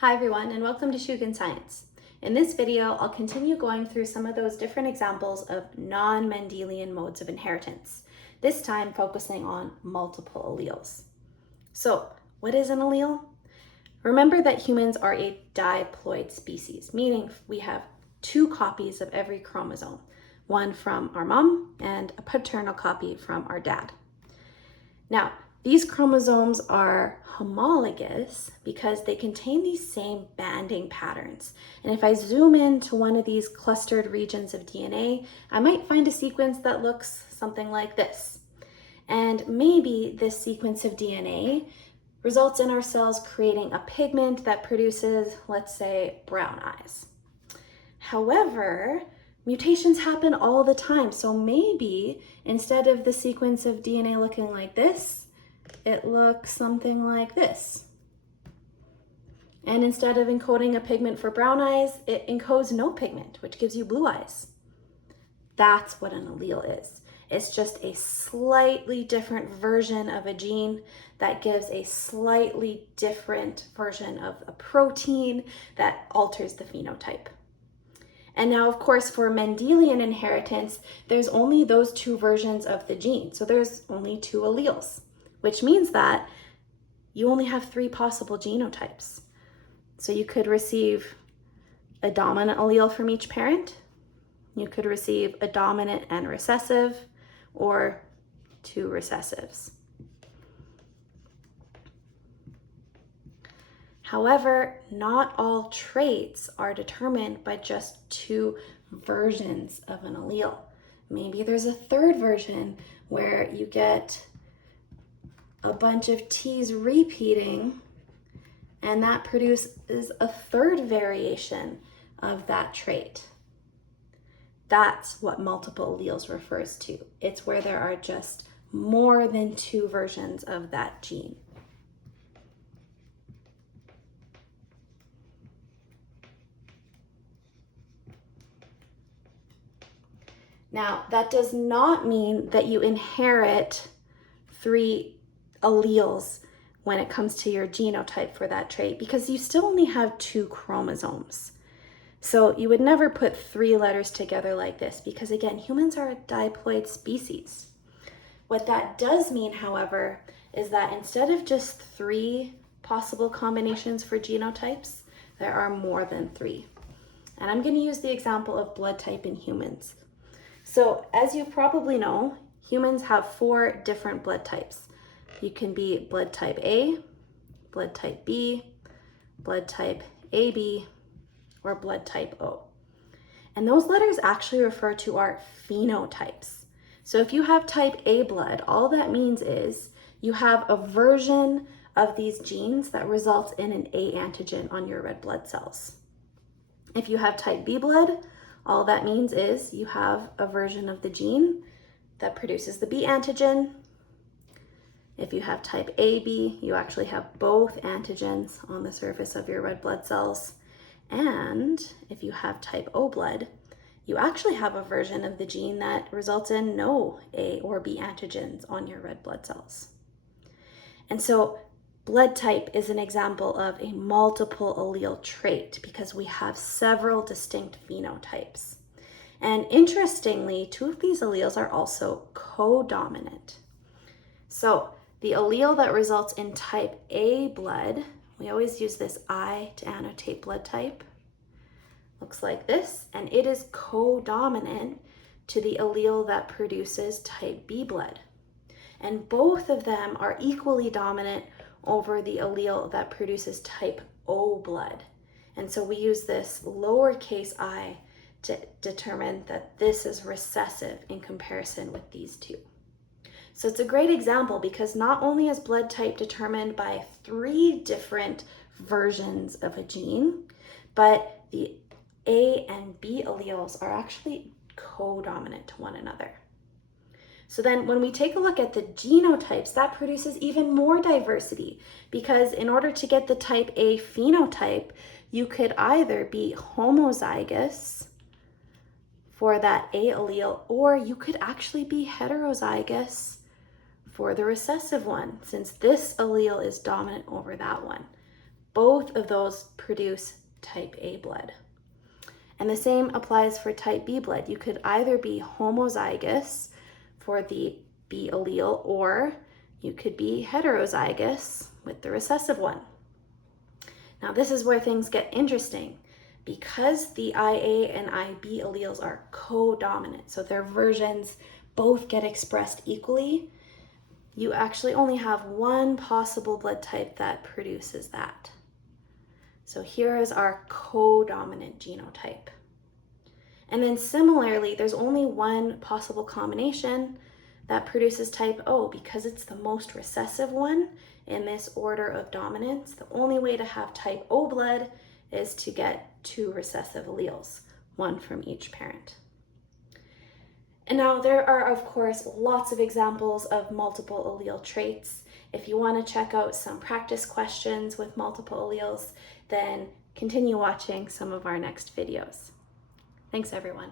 Hi everyone, and welcome to Shugan Science. In this video, I'll continue going through some of those different examples of non-Mendelian modes of inheritance, this time focusing on multiple alleles. So, what is an allele? Remember that humans are a diploid species, meaning we have two copies of every chromosome, one from our mom and a paternal copy from our dad. Now, these chromosomes are homologous because they contain these same banding patterns. And if I zoom into one of these clustered regions of DNA, I might find a sequence that looks something like this. And maybe this sequence of DNA results in our cells creating a pigment that produces, let's say, brown eyes. However, mutations happen all the time. So maybe instead of the sequence of DNA looking like this, it looks something like this. And instead of encoding a pigment for brown eyes, it encodes no pigment, which gives you blue eyes. That's what an allele is. It's just a slightly different version of a gene that gives a slightly different version of a protein that alters the phenotype. And now, of course, for Mendelian inheritance, there's only those two versions of the gene. So there's only two alleles, which means that you only have three possible genotypes. So you could receive a dominant allele from each parent, you could receive a dominant and recessive, or two recessives. However, not all traits are determined by just two versions of an allele. Maybe there's a third version where you get a bunch of T's repeating, and that produces a third variation of that trait. That's what multiple alleles refers to. It's where there are just more than two versions of that gene. Now, that does not mean that you inherit three alleles when it comes to your genotype for that trait, because you still only have two chromosomes. So you would never put three letters together like this, because again, humans are a diploid species. What that does mean, however, is that instead of just three possible combinations for genotypes, there are more than three. And I'm going to use the example of blood type in humans. So as you probably know, humans have 4 different blood types. You can be blood type A, blood type B, blood type AB, or blood type O. And those letters actually refer to our phenotypes. So if you have type A blood, all that means is you have a version of these genes that results in an A antigen on your red blood cells. If you have type B blood, all that means is you have a version of the gene that produces the B antigen. If you have type AB, you actually have both antigens on the surface of your red blood cells. And if you have type O blood, you actually have a version of the gene that results in no A or B antigens on your red blood cells. And so blood type is an example of a multiple allele trait because we have several distinct phenotypes. And interestingly, 2 of these alleles are also co-dominant. So the allele that results in type A blood, we always use this I to annotate blood type, looks like this, and it is co-dominant to the allele that produces type B blood. And both of them are equally dominant over the allele that produces type O blood. And so we use this lowercase I to determine that this is recessive in comparison with these two. So it's a great example because not only is blood type determined by 3 different versions of a gene, but the A and B alleles are actually co-dominant to one another. So then when we take a look at the genotypes, that produces even more diversity because in order to get the type A phenotype, you could either be homozygous for that A allele, or you could actually be heterozygous for the recessive one, since this allele is dominant over that one. both of those produce type A blood. And the same applies for type B blood. You could either be homozygous for the B allele, or you could be heterozygous with the recessive one. Now this is where things get interesting. Because the IA and IB alleles are co-dominant, so their versions both get expressed equally, you actually only have one possible blood type that produces that. So here is our co-dominant genotype. And then similarly, there's only one possible combination that produces type O. Because it's the most recessive one in this order of dominance, the only way to have type O blood is to get 2 recessive alleles, one from each parent. And now there are, of course, lots of examples of multiple allele traits. If you want to check out some practice questions with multiple alleles, then continue watching some of our next videos. Thanks, everyone.